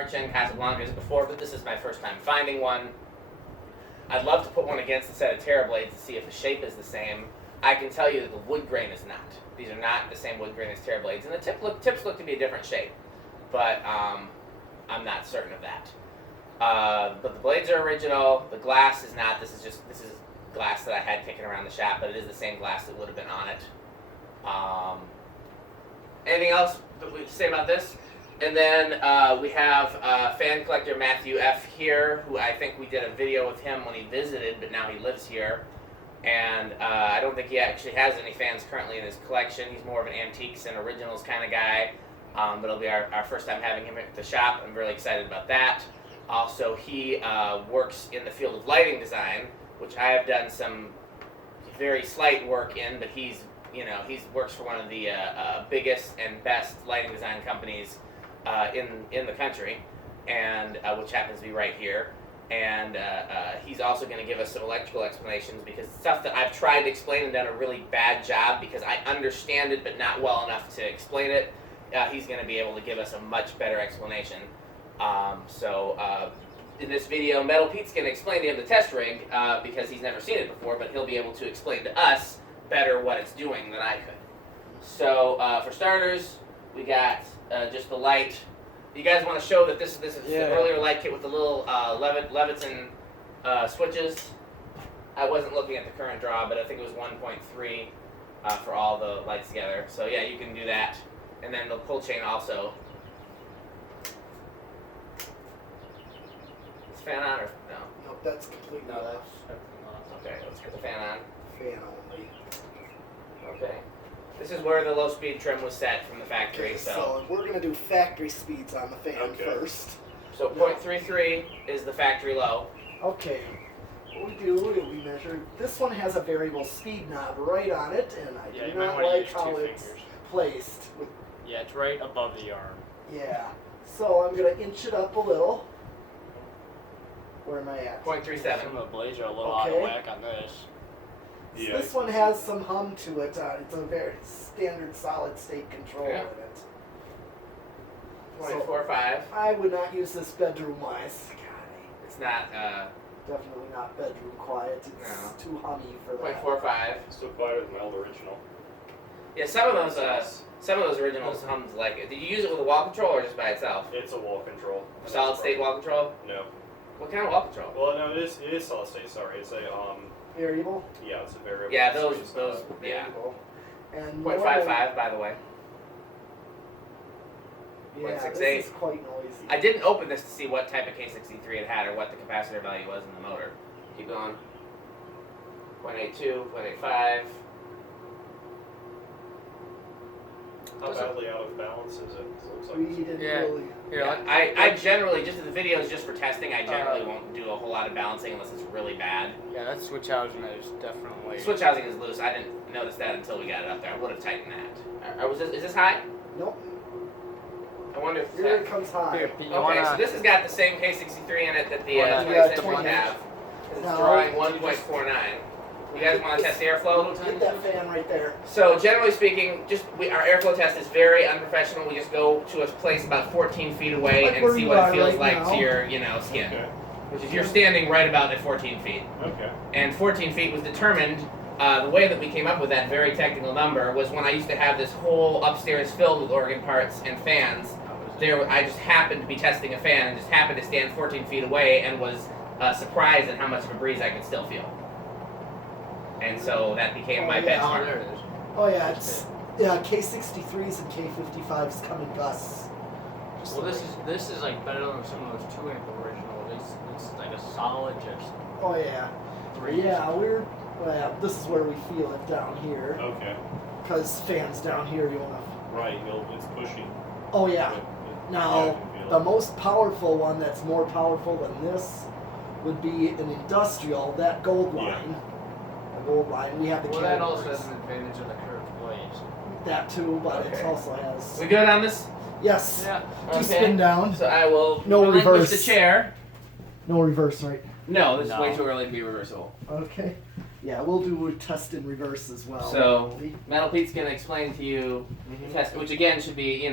and Casablancas before, but this is my first time finding one. I'd love to put one against a set of Terra blades to see if the shape is the same. I can tell you that the wood grain is not. These are not the same wood grain as Terra blades, and the tips look to be a different shape, but I'm not certain of that. But the blades are original. The glass is not. This is glass that I had kicking around the shop, but it is the same glass that would have been on it. Anything else that we say about this? And then we have fan collector Matthew F. here, who I think we did a video with him when he visited, but now he lives here. And I don't think he actually has any fans currently in his collection. He's more of an antiques and originals kind of guy. But it'll be our first time having him at the shop. I'm really excited about that. Also, he works in the field of lighting design, which I have done some very slight work in, but he works for one of the biggest and best lighting design companies in the country, and which happens to be right here. And he's also going to give us some electrical explanations, because stuff that I've tried to explain and done a really bad job because I understand it but not well enough to explain it. He's going to be able to give us a much better explanation. In this video, Metal Pete's going to explain to him the test rig because he's never seen it before, but he'll be able to explain to us better what it's doing than I could. So for starters, we got just the light. You guys want to show that this is the earlier light kit with the little Leviton switches. I wasn't looking at the current draw, but I think it was 1.3 for all the lights together. So yeah, you can do that. And then the pull chain also. Is fan on or no? Nope, that's completely off. Okay, let's get the fan on. Fan only. Okay. This is where the low speed trim was set from the factory. Okay, so we're going to do factory speeds on the fan first. So 0.33 is the factory low. Okay. What we do is we measure. This one has a variable speed knob right on it, and I do not like how it's placed. Yeah, it's right above the arm. Yeah. So I'm going to inch it up a little. Where am I at? 0.37. Some of the blades are a little out of whack on this. So this one has some hum to it. It's a very standard solid state control in it. 0.45. I would not use this bedroom wise. It's not definitely not bedroom quiet. It's too hummy for that. 0.45. Still quieter than my old original. Yeah, some of those originals hums like it. Did you use it with a wall control or just by itself? It's a wall control. Solid state wall control? No. What kind of wall control? Well, no, it is solid state. Sorry, it's a variable. Yeah, it's a variable. Yeah, those yeah. And 0.55 by the way. Yeah, 0.68. this is quite noisy. I didn't open this to see what type of K63 it had or what the capacitor value was in the motor. Keep going. 0.82, 0.85. How badly out of balance is it? It looks like We didn't really. Yeah, I generally, just the videos just for testing, I generally won't do a whole lot of balancing unless it's really bad. Yeah, that switch housing is definitely... Switch housing is loose. I didn't notice that until we got it up there. I would have tightened that. Is this high? Nope. I wonder if Here it comes high. Here, okay, so this has got the same K63 in it that the 26 have. It's drawing 1.49. You guys want to test airflow? Get that fan right there. So generally speaking, our airflow test is very unprofessional. We just go to a place about 14 feet away and see what it feels like to your, skin. Okay. Which is you're standing right about at 14 feet. Okay. And 14 feet was determined. The way that we came up with that very technical number was when I used to have this whole upstairs filled with organ parts and fans. I just happened to be testing a fan and just happened to stand 14 feet away and was surprised at how much of a breeze I could still feel. And so that became my benchmark. there it is. Oh yeah, it's K63s and K55s come in gusts. Well, this is like better than some of those 2-amp originals. It's like a solid just. Oh yeah. 3. Yeah, this is where we feel it down here. Okay. Because fans down here, you want to. Right. It's pushy. Oh yeah. Now the most powerful one that's more powerful than this would be an industrial. That gold line. Gold line. We have the that also has an advantage of the curved blades. That too, but it also has. We good on this? Yes. Yeah. Just spin down. So I will No reverse. the chair. No reverse, right? No, this is way too early to be reversible. Okay. Yeah, we'll do a test in reverse as well. So Metal Pete's gonna explain to you the test, which again should be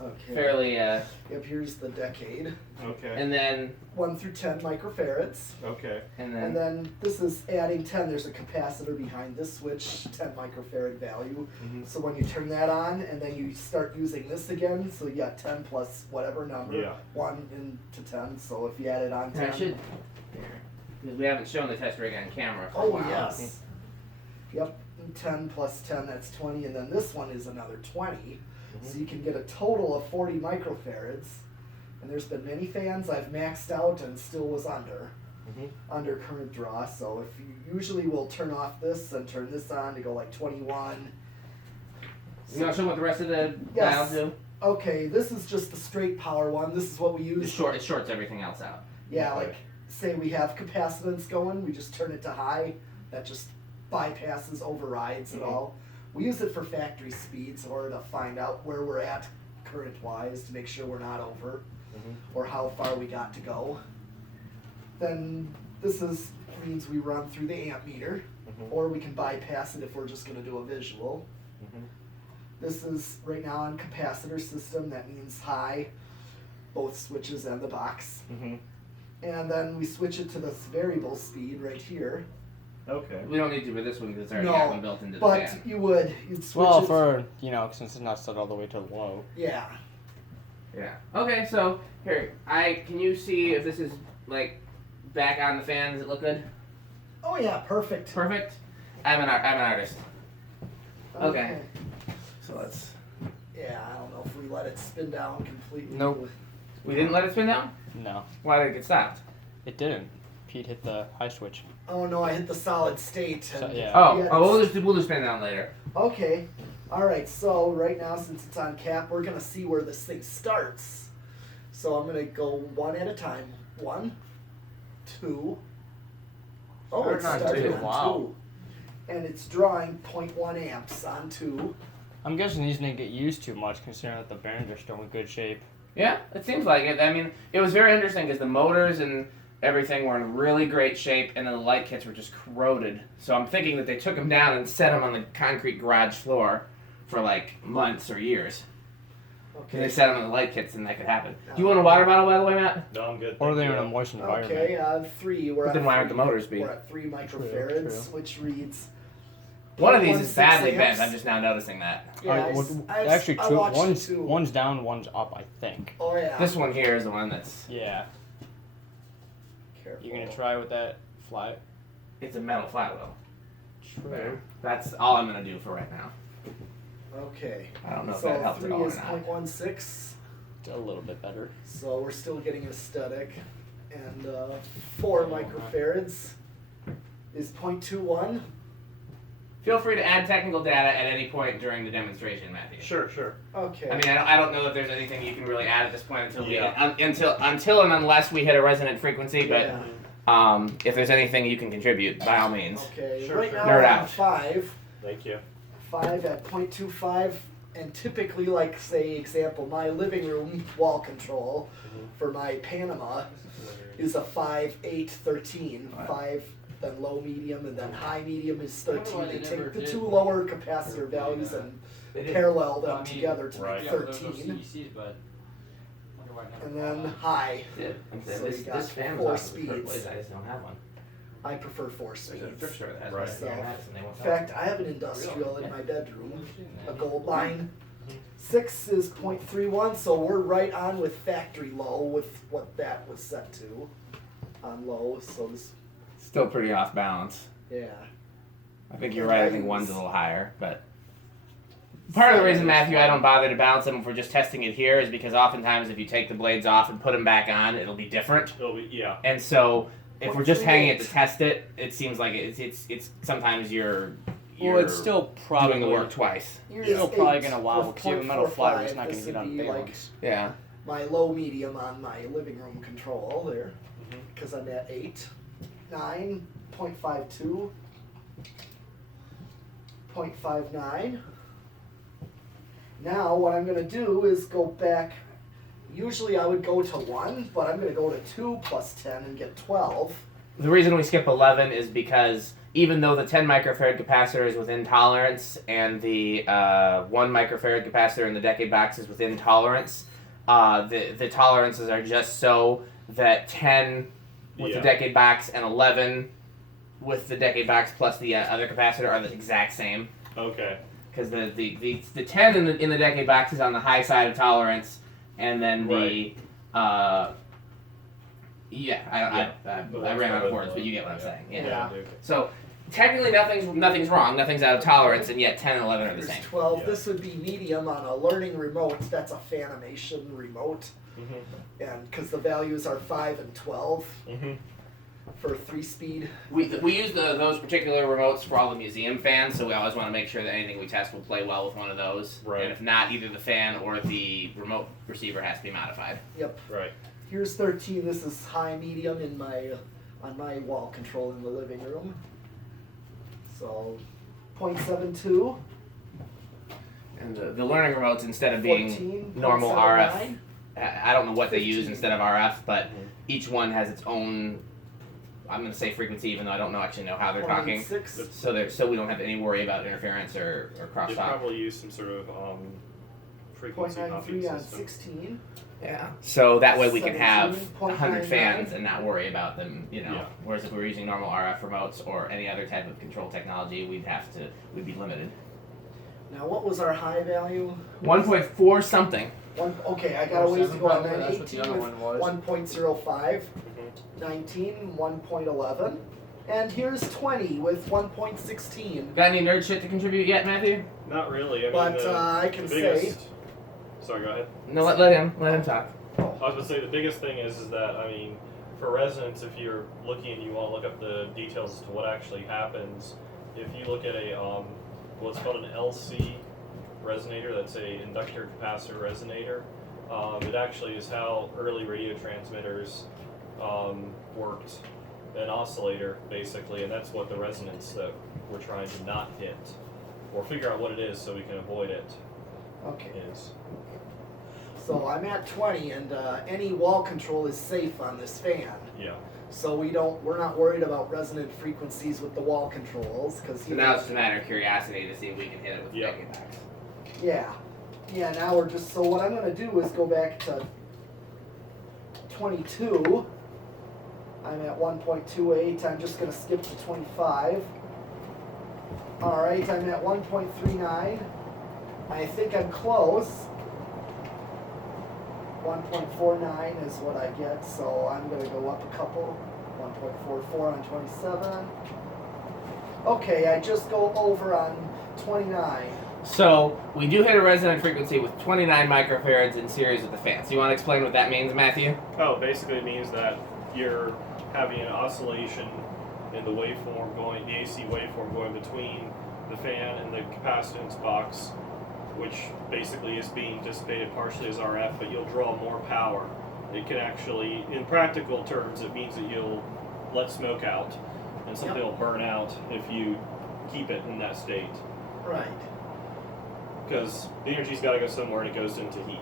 Okay. fairly. Yep, here's the decade. Okay. And then 1 through 10 microfarads. Okay. and And then then this is adding 10. There's a capacitor behind this switch, 10 microfarad value. Mhm. So when you turn that on and then you start using this again, so you got 10 plus whatever number, Yeah. 1 into 10. So if you add it on 10. I should. Because we haven't shown the test rig on camera for a Oh, while. yes. Yep, 10 plus 10, that's 20. And then this one is another 20. So you can get a total of 40 microfarads. And there's been many fans I've maxed out and still was under current draw. So if you usually will turn off this and turn this on to go like 21. You want to show what the rest of the Yes. dials do? Okay, this is just the straight power one. This is what we use. It shorts everything else out. Yeah, Okay. like say we have capacitance going, we just turn it to high. That just bypasses, overrides it all. We use it for factory speeds in order to find out where we're at current wise to make sure we're not over or how far we got to go. Then this means we run through the amp meter or we can bypass it if we're just going to do a visual. This is right now on capacitor system. That means high, both switches and the box. And then we switch it to this variable speed right here. Okay. We don't need to with this one because it's already No, got one built into the But fan. you'd switch Well, it. for since it's not set all the way to low. Yeah. Yeah. Okay, so here, can you see if this is like back on the fan? Does it look good? Oh yeah, perfect. Perfect. I'm an artist. Okay. So let's. Yeah, I don't know if we let it spin down completely. Nope. We didn't let it spin down. No, Why did it get stopped? it didn't. Pete hit the high switch. Oh no, I hit the solid state. And So, yeah. We'll just spin it down later. Okay. All right. So right now, since it's on cap, we're gonna see where this thing starts. So I'm gonna go one at a time. 1, 2. Oh, it's Started on starting 2. on Wow. 2. And it's drawing 0.1 amps on 2. I'm guessing these didn't get used too much, considering that the bearings are still in good shape. Yeah, it seems like it. I mean, it was very interesting because the motors and everything were in really great shape, and then the light kits were just corroded. So I'm thinking that they took them down and set them on the concrete garage floor for like months or years. Okay. And they set them on the light kits, and that could happen. Do you want a water bottle, by the way, Matt? No, I'm good. Or thank they're you. in a moist environment. Okay. 3. We're But at then why aren't the 3. motors be? We're at 3 microfarads, True. which reads. One of these is 0.16 badly bent. amps. I'm just now noticing that. Yeah, Actually, I two, watched one's two. one's down, one's up, I think. Oh yeah. This one here is the one that's. Yeah. Careful. You gonna try with that flat? It's a metal flat wheel. There. True. That's all I'm gonna do for right now. Okay. I don't know if So that helped 3 at all or is not. 0.16. It's a little bit better. So we're still getting aesthetic. And 4 microfarads is 0.21. Feel free to add technical data at any point during the demonstration, Matthew. Sure, sure. Okay. I mean, I don't know if there's anything you can really add at this point until Yeah. until and unless we hit a resonant frequency. But Yeah. if there's anything you can contribute, by all means. Okay. Sure, right sure. now Nerd we're out. on 5. Thank you. 5 at 0.25. And typically, like say example, my living room wall control for my Panama is a 5, 8, 13. 5, then low medium, and then high medium is 13. They take the 2 lower capacitor values and parallel them together to Right. make Yeah, those 13. CECs, but wonder why I And never then high. Yeah. So this you got fan 4 was off the preferred speeds. place. I just don't have one. I prefer 4 There's speeds. a thrift store that has Right. one here in Madison. They won't In sell it. fact, I have an industrial in my bedroom, a Really? gold line. 6 is 0.31, so we're right on with factory low with what that was set to on low. So this, Still pretty off balance. yeah. I think you're right. I think one's a little higher, but part of the reason, Matthew, I don't bother to balance them if we're just testing it here is because oftentimes if you take the blades off and put them back on, it'll be different. It'll be, yeah. And so if we're just hanging it to 0.38. test it, it seems like it's sometimes you're Well, it's still probably doing the work twice. You're Here's still probably 8 gonna wobble with because you have a metal flat. It's 0.45. not gonna This get would on be like balance. Yeah. my low medium on my living room control there, Mhm. because I'm at 8, 9, 0.52, 0.59. Now what I'm going to do is go back. Usually I would go to 1, but I'm going to go to 2 plus 10 and get 12. the reason we skip 11 is because even though the 10 microfarad capacitor is within tolerance and the 1 microfarad capacitor in the decade box is within tolerance, the tolerances are just so that 10 with the decade box and 11 with the decade box plus the other capacitor are the exact same. Okay. Because the 10 in the decade box is on the high side of tolerance, and then the I ran out of words, but you get what I'm saying. Yeah. So technically nothing's wrong, nothing's out of tolerance, and yet 10 and 11 are the same. 12. Yeah. This would be medium on a learning remote. That's a Fanimation remote, Mm-hmm. and because the values are 5 and 12 Mm-hmm. for 3-speed. We use those particular remotes for all the museum fans, so we always want to make sure that anything we test will play well with one of those. Right. And if not, either the fan or the remote receiver has to be modified. Yep. Right. Here's 13. This is high medium in on my wall control in the living room. So 0.72. And the learning remotes, instead of being 14, normal 0.79. RF, I don't know what they use 15. instead of RF, but each one has its own, I'm going to say frequency, even though I don't actually know how they're talking. 0.86. So we don't have any worry about interference or They crosstalk. probably use some sort of frequency hopping 0.93 on system. 16. Yeah. So that way we can have 17.99. 100 fans and not worry about them, Yeah. Whereas if we were using normal RF remotes or any other type of control technology, we'd be limited. Now, what was our high value? 1.4 something. Okay, I got a ways to go on that. That's what the 18 other with one was. 1.05, Mm-hmm. 19, 1.11, and here's 20 with 1.16. Got any nerd shit to contribute yet, Matthew? Not really. I mean, But I can say, Sorry, go ahead. No, let him talk. I was going to say the biggest thing is that, I mean, for residents, if you're looking and you want to look up the details as to what actually happens, if you look at a what's called an LC resonator, that's a inductor capacitor resonator, it actually is how early radio transmitters worked, an oscillator basically, and that's what the resonance that we're trying to not hit or figure out what it is so we can avoid it okay, is. so I'm at 20, and any wall control is safe on this fan. Yeah. So we're not worried about resonant frequencies with the wall controls, because So now it's just a matter of curiosity to see if we can hit it with the decade box. yeah, now we're just, so what I'm going to do is go back to 22. I'm at 1.28. I'm just going to skip to 25. Alright, I'm at 1.39. I think I'm close. 1.49 is what I get, so I'm going to go up a couple. 1.44 on 27. Okay, I just go over on 29. So we do hit a resonant frequency with 29 microfarads in series with the fan. So you want to explain what that means, Matthew? Oh, basically it means that you're having an oscillation in the waveform going, the AC waveform going between the fan and the capacitance box, which basically is being dissipated partially as RF, but you'll draw more power. It can actually, in practical terms, it means that you'll let smoke out, and something will burn out if you keep it in that state. Right. Because the energy's got to go somewhere, and it goes into heat.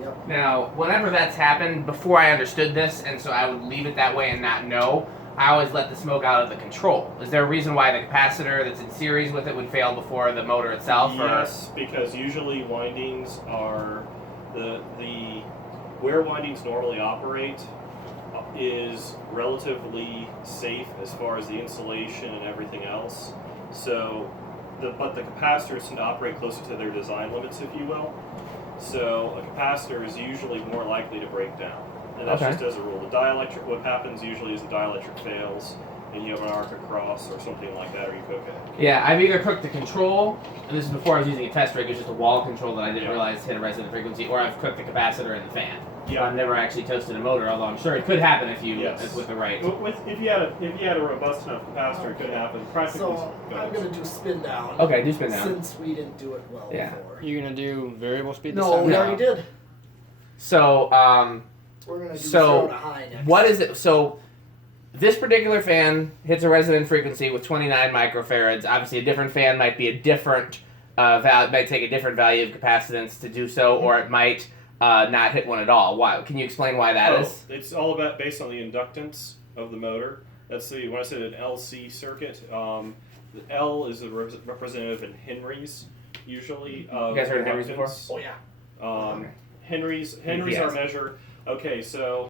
Yep. Now, whenever that's happened, before I understood this, and so I would leave it that way and not know, I always let the smoke out of the control. Is there a reason why the capacitor that's in series with it would fail before the motor itself? Yes, because usually windings are the where windings normally operate is relatively safe as far as the insulation and everything else. So, but the capacitors tend to operate closer to their design limits, if you will. So a capacitor is usually more likely to break down, and that's just as a rule. The dielectric, what happens usually is the dielectric fails, and you have an arc across or something like that, or you cook it. Yeah, I've either cooked the control, and this is before I was using a test rig, it was just a wall control that I didn't realize hit a resonant frequency, or I've cooked the capacitor in the fan. Yeah. I've never actually toasted a motor, although I'm sure it could happen if you with the right. If you had a robust enough capacitor, it could happen. Practically, So I'm going to do spin down. Okay, do spin down. Since we didn't do it well before. You're gonna do variable speed this No, time? we No. already did. So, We're going to do So, 0 to high next. what is it? So, this particular fan hits a resonant frequency with 29 microfarads. Obviously, a different fan might be a different might take a different value of capacitance to do so, or it might not hit one at all. Why? Can you explain why that is? It's all about based on the inductance of the motor. Let's see. When I said an LC circuit, the L is a representative in Henrys usually. You guys heard of Henrys before? reluctance. Oh yeah. Henrys He are has. measure. Okay, so